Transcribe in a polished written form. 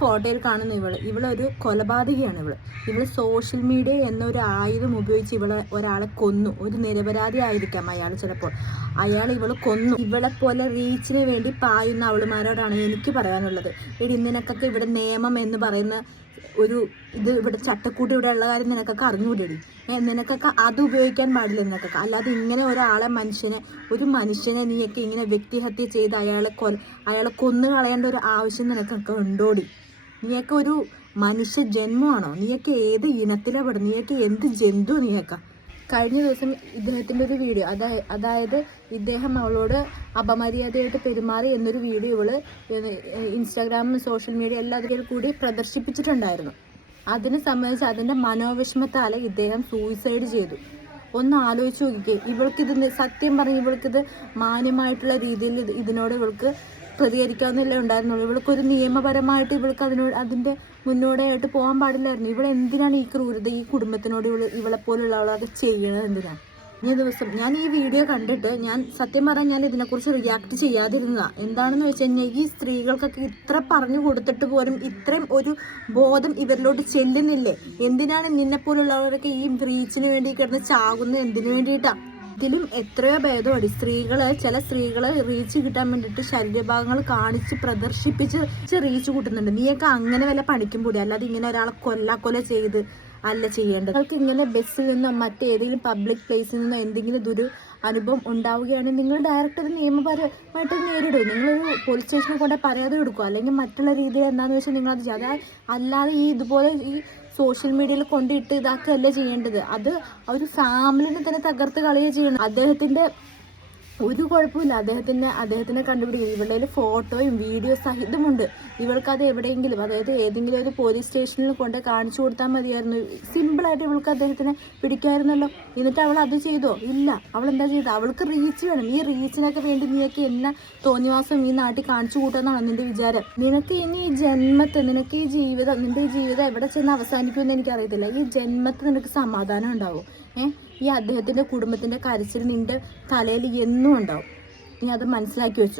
ഫോട്ടോയിൽ കാണുന്ന ഇവളൊരു കൊലപാതകയാണ്. ഇവള് സോഷ്യൽ മീഡിയ എന്നൊരു ആയുധം ഉപയോഗിച്ച് ഒരാളെ കൊന്നു. ഒരു നിരപരാധി ആയിരിക്കാം അയാൾ, ചിലപ്പോൾ ഇവള് കൊന്നു. ഇവളെ പോലെ റീച്ചിന് വേണ്ടി പായുന്ന അവളുമാരോടാണ് എനിക്ക് പറയാനുള്ളത്. നിനക്കൊക്കെ ഇവിടെ നിയമം എന്ന് പറയുന്ന ഇവിടെ ചട്ടക്കൂട്ടി ഇവിടെ ഉള്ള കാര്യം നിനക്കൊക്കെ അറിഞ്ഞുകൂടി. നിനക്കൊക്കെ അത് ഉപയോഗിക്കാൻ പാടില്ല നിനക്കൊക്കെ. അല്ലാതെ ഇങ്ങനെ ഒരു മനുഷ്യനെ നീയൊക്കെ ഇങ്ങനെ വ്യക്തിഹത്യ ചെയ്ത് അയാളെ കൊന്നു കളയേണ്ട ഒരു ആവശ്യം നിനക്കൊക്കെ ഉണ്ടോടി? നീയൊക്കെ ഒരു മനുഷ്യ ജന്മമാണോ? നീയൊക്കെ ഏത് ഇനത്തിലാണ് പെടും? നീയൊക്കെ എന്ത് ജന്തു നീയൊക്കെ? കഴിഞ്ഞ ദിവസം ഇദ്ദേഹത്തിൻ്റെ ഒരു വീഡിയോ, അതായത് ഇദ്ദേഹം അവളോട് അപമര്യാദയായിട്ട് പെരുമാറി എന്നൊരു വീഡിയോ ഇവള് ഇൻസ്റ്റാഗ്രാമും സോഷ്യൽ മീഡിയ എല്ലാത്തിലും കൂടി പ്രദർശിപ്പിച്ചിട്ടുണ്ടായിരുന്നു. അതിനെ സംബന്ധിച്ച് അതിൻ്റെ മനോവിഷമത്താൽ ഇദ്ദേഹം സൂയിസൈഡ് ചെയ്തു. ഒന്ന് ആലോചിച്ച് നോക്കിക്കേ. ഇവൾക്കിത് സത്യം പറഞ്ഞ് ഇവൾക്കിത് മാന്യമായിട്ടുള്ള രീതിയിൽ ഇതിനോട് ഇവൾക്ക് പ്രതികരിക്കാവുന്നല്ലേ ഉണ്ടായിരുന്നുള്ളൂ. ഇവൾക്കൊരു നിയമപരമായിട്ട് ഇവൾക്ക് അതിൻ്റെ മുന്നോടിയായിട്ട് പോകാൻ പാടില്ലായിരുന്നു. എന്തിനാണ് ഈ ക്രൂരത ഈ കുടുംബത്തിനോട് ഇവളെപ്പോലുള്ള ആളത് ചെയ്യണത്? എന്തിനാണ്? ഈ ദിവസം ഞാൻ ഈ വീഡിയോ കണ്ടിട്ട് സത്യം പറഞ്ഞാൽ ഞാൻ ഇതിനെക്കുറിച്ച് റിയാക്ട് ചെയ്യാതിരുന്നതാണ്. എന്താണെന്ന് വെച്ച് കഴിഞ്ഞാൽ ഈ സ്ത്രീകൾക്കൊക്കെ ഇത്ര പറഞ്ഞു കൊടുത്തിട്ട് പോലും ഇത്രയും ഒരു ബോധം ഇവരിലോട്ട് ചെല്ലുന്നില്ലേ? എന്തിനാണ് നിന്നെപ്പോലുള്ളവരൊക്കെ ഈ റീച്ചിന് വേണ്ടി കിടന്ന് ചാകുന്നത്? എന്തിനു വേണ്ടിയിട്ടാണ്? ഇതിലും എത്രയോ ഭേദമാണ് ചില സ്ത്രീകള് റീച്ച് കിട്ടാൻ വേണ്ടിയിട്ട് ശരീരഭാഗങ്ങൾ കാണിച്ച് പ്രദർശിപ്പിച്ച് റീച്ച് കൂട്ടുന്നുണ്ട്. നീയൊക്കെ അങ്ങനെ വല്ല പണിക്കും കൂടി, അല്ലാതെ ഇങ്ങനെ ഒരാളെ കൊല ചെയ്ത് അല്ല ചെയ്യേണ്ടത്. നിങ്ങൾക്ക് ഇങ്ങനെ ബസ്സിൽ നിന്നോ മറ്റേതെങ്കിലും പബ്ലിക് പ്ലേസിൽ നിന്നോ എന്തെങ്കിലും അനുഭവം ഉണ്ടാവുകയാണെങ്കിൽ നിങ്ങൾ ഡയറക്റ്റ് ഒരു നിയമപരമായിട്ട് നേരിടും. നിങ്ങളൊരു പോലീസ് സ്റ്റേഷനിൽ കൊണ്ട് പരാതി കൊടുക്കുക, അല്ലെങ്കിൽ മറ്റുള്ള രീതിയിൽ എന്താണെന്ന് വെച്ചാൽ നിങ്ങളത് ചെയ്യുക. അല്ലാതെ ഇതുപോലെ ഈ സോഷ്യൽ മീഡിയയിൽ കൊണ്ടിട്ട് ഇതാക്കുകയല്ല ചെയ്യേണ്ടത്. അത് ഒരു ഫാമിലിനെ തന്നെ തകർത്ത് കളയുക ചെയ്യണം. അദ്ദേഹത്തിൻ്റെ ഒരു കുഴപ്പമില്ല. അദ്ദേഹത്തിനെ കണ്ടുപിടിക്കും. ഇവളുടെ ഫോട്ടോയും വീഡിയോ സഹിതമുണ്ട്. ഇവൾക്കത് എവിടെയെങ്കിലും, അതായത് ഏതെങ്കിലും ഒരു പോലീസ് സ്റ്റേഷനിൽ കൊണ്ട് കാണിച്ചു കൊടുത്താൽ മതിയായിരുന്നു. സിമ്പിളായിട്ട് ഇവൾക്ക് അദ്ദേഹത്തിനെ പിടിക്കാമായിരുന്നല്ലോ. എന്നിട്ട് അവൾ അത് ചെയ്തോ? ഇല്ല. അവൾ എന്താ ചെയ്തത്? അവൾക്ക് റീച്ച് വേണം. ഈ റീച്ചിനൊക്കെ വേണ്ടി നീയൊക്കെ എന്നെ തോന്നിവാസം ഈ നാട്ടിൽ കാണിച്ചു കൂട്ടാന്നാണ് നിന്റെ വിചാരം. നിനക്ക് ഇനി ഈ ജന്മത്ത് നിന്റെ ഈ ജീവിതം എവിടെ ചെന്ന് അവസാനിക്കുമെന്ന് എനിക്കറിയത്തില്ല. ഈ ജന്മത്ത് നിനക്ക് സമാധാനം ഉണ്ടാവും. ഈ അദ്ദേഹത്തിൻ്റെ കുടുംബത്തിൻ്റെ കരച്ചിൽ നിന്റെ തലയിൽ എന്നും ഉണ്ടാവും. നീ അത് മനസ്സിലാക്കി വെച്ചോ.